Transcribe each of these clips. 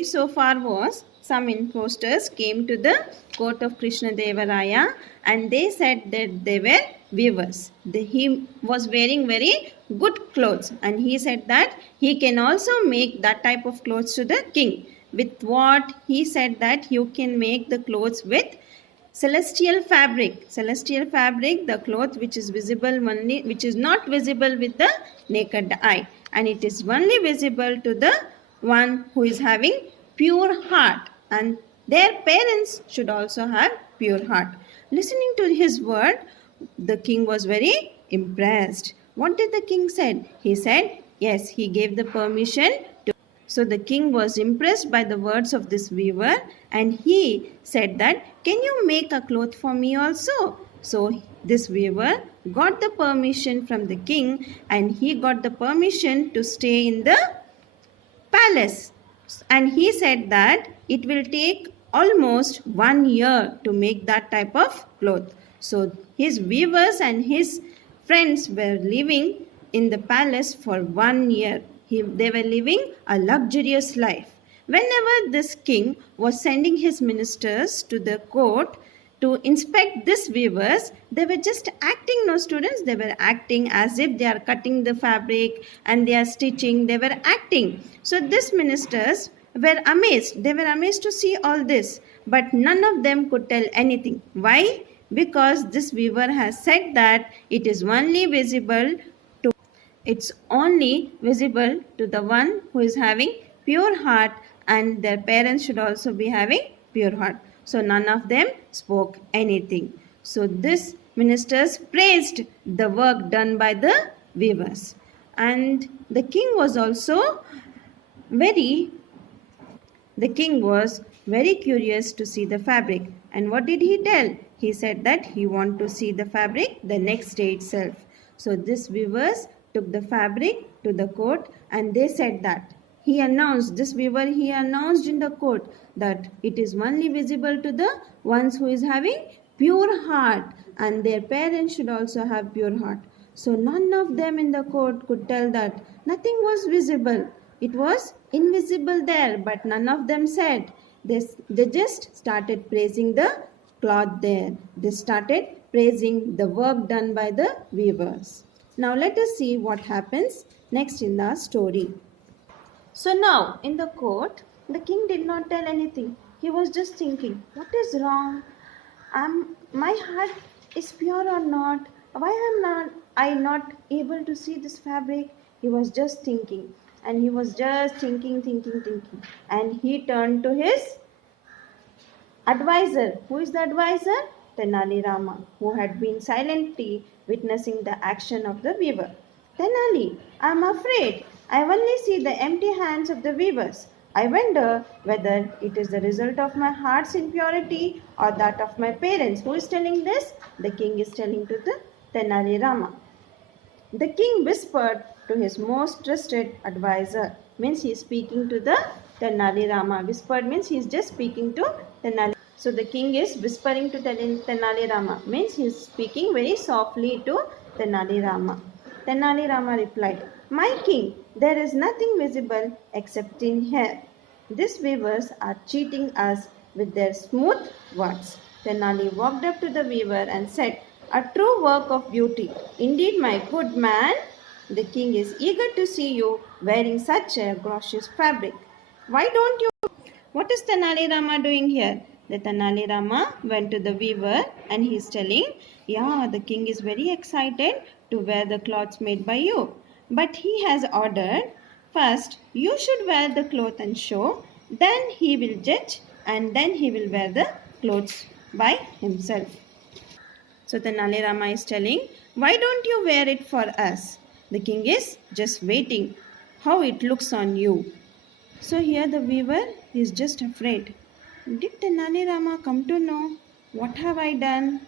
So far was some impostors came to the court of Krishna Deva Raya and they said that they were weavers. He was wearing very good clothes and he said that he can also make that type of clothes to the king. With what? He said that you can make the clothes with celestial fabric. Celestial fabric, the cloth which is visible only, which is not visible with the naked eye, and it is only visible to the one who is having pure heart, and their parents should also have pure heart. Listening to his word, the king was very impressed. What did the king said? He said yes, he gave the permission to. So the king was impressed by the words of this weaver and he said that, can you make a cloth for me also? So this weaver got the permission from the king and he got the permission to stay in the palace. And he said that it will take almost 1 year to make that type of cloth. So his weavers and his friends were living in the palace for 1 year. They were living a luxurious life. Whenever this king was sending his ministers to the court to inspect these weavers, they were just acting, no students, they were acting as if they are cutting the fabric and they are stitching, they were acting. So these ministers were amazed. They were amazed to see all this, but none of them could tell anything. Why? Because this weaver has said that it is only visible to, it's only visible to the one who is having pure heart, and their parents should also be having pure heart. So none of them spoke anything. So this ministers praised the work done by the weavers, and the king was also very the king was very curious to see the fabric. And what did he tell? He said that he wanted to see the fabric the next day itself. So this weavers took the fabric to the court and they said that he announced in the court that it is only visible to the ones who is having pure heart, and their parents should also have pure heart. So none of them in the court could tell that nothing was visible. It was invisible there, but none of them said. They just started praising the cloth there. They started praising the work done by the weavers. Now let us see what happens next in the story. So now in the court, the king did not tell anything. He was just thinking, what is wrong? My heart is pure or not? Why am I not able to see this fabric? He was just thinking. And he was just thinking. And he turned to his advisor. Who is the advisor? Tenali Rama, who had been silently witnessing the action of the weaver. Tenali, I am afraid. I only see the empty hands of the weavers. I wonder whether it is the result of my heart's impurity or that of my parents. Who is telling this? The king is telling to the Tenali Rama. The king whispered to his most trusted advisor. Means he is speaking to the Tenali Rama. Whispered means he is just speaking to Tenali. So the king is whispering to Tenali Rama. Means he is speaking very softly to Tenali Rama. Tenali Rama replied, my king, there is nothing visible except in hair. These weavers are cheating us with their smooth words. Tenali walked up to the weaver and said, a true work of beauty. Indeed, my good man, the king is eager to see you wearing such a gorgeous fabric. Why don't you? What is Tenali Rama doing here? The Tenali Rama went to the weaver and he is telling, yeah, the king is very excited to wear the clothes made by you. But he has ordered, first you should wear the cloth and show, then he will judge and then he will wear the clothes by himself. So Tenali Rama is telling, why don't you wear it for us? The king is just waiting how it looks on you. So here the weaver is just afraid. Did Tenali Rama come to know? What have I done?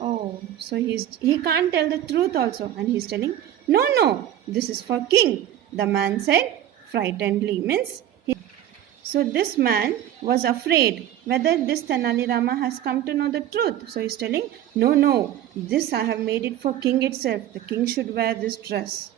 Oh, so he can't tell the truth also. And he's telling, no, this is for king. The man said frightenedly. So this man was afraid whether this Tenali Rama has come to know the truth. So he's telling, no, this I have made it for king itself. The king should wear this dress.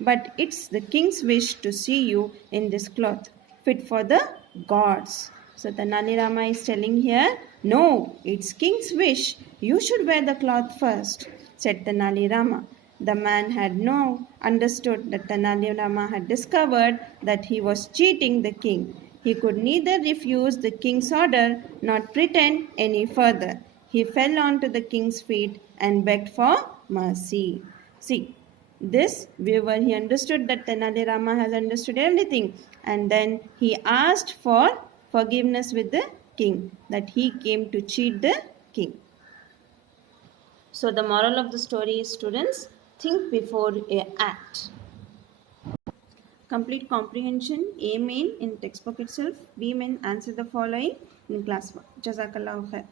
But it's the king's wish to see you in this cloth. fit for the gods. So Tenali Rama is telling here, no, it's king's wish. You should wear the cloth first, said Tenali Rama. The man had no understood that Tenali Rama had discovered that he was cheating the king. He could neither refuse the king's order nor pretend any further. He fell onto the king's feet and begged for mercy. See, this viewer, he understood that Tenali Rama has understood everything, and then he asked for forgiveness with the king, that he came to cheat the king. So the moral of the story is, students, think before you act. Complete comprehension. A main in textbook itself, B main answer the following in class 1. Jazakallahu khair.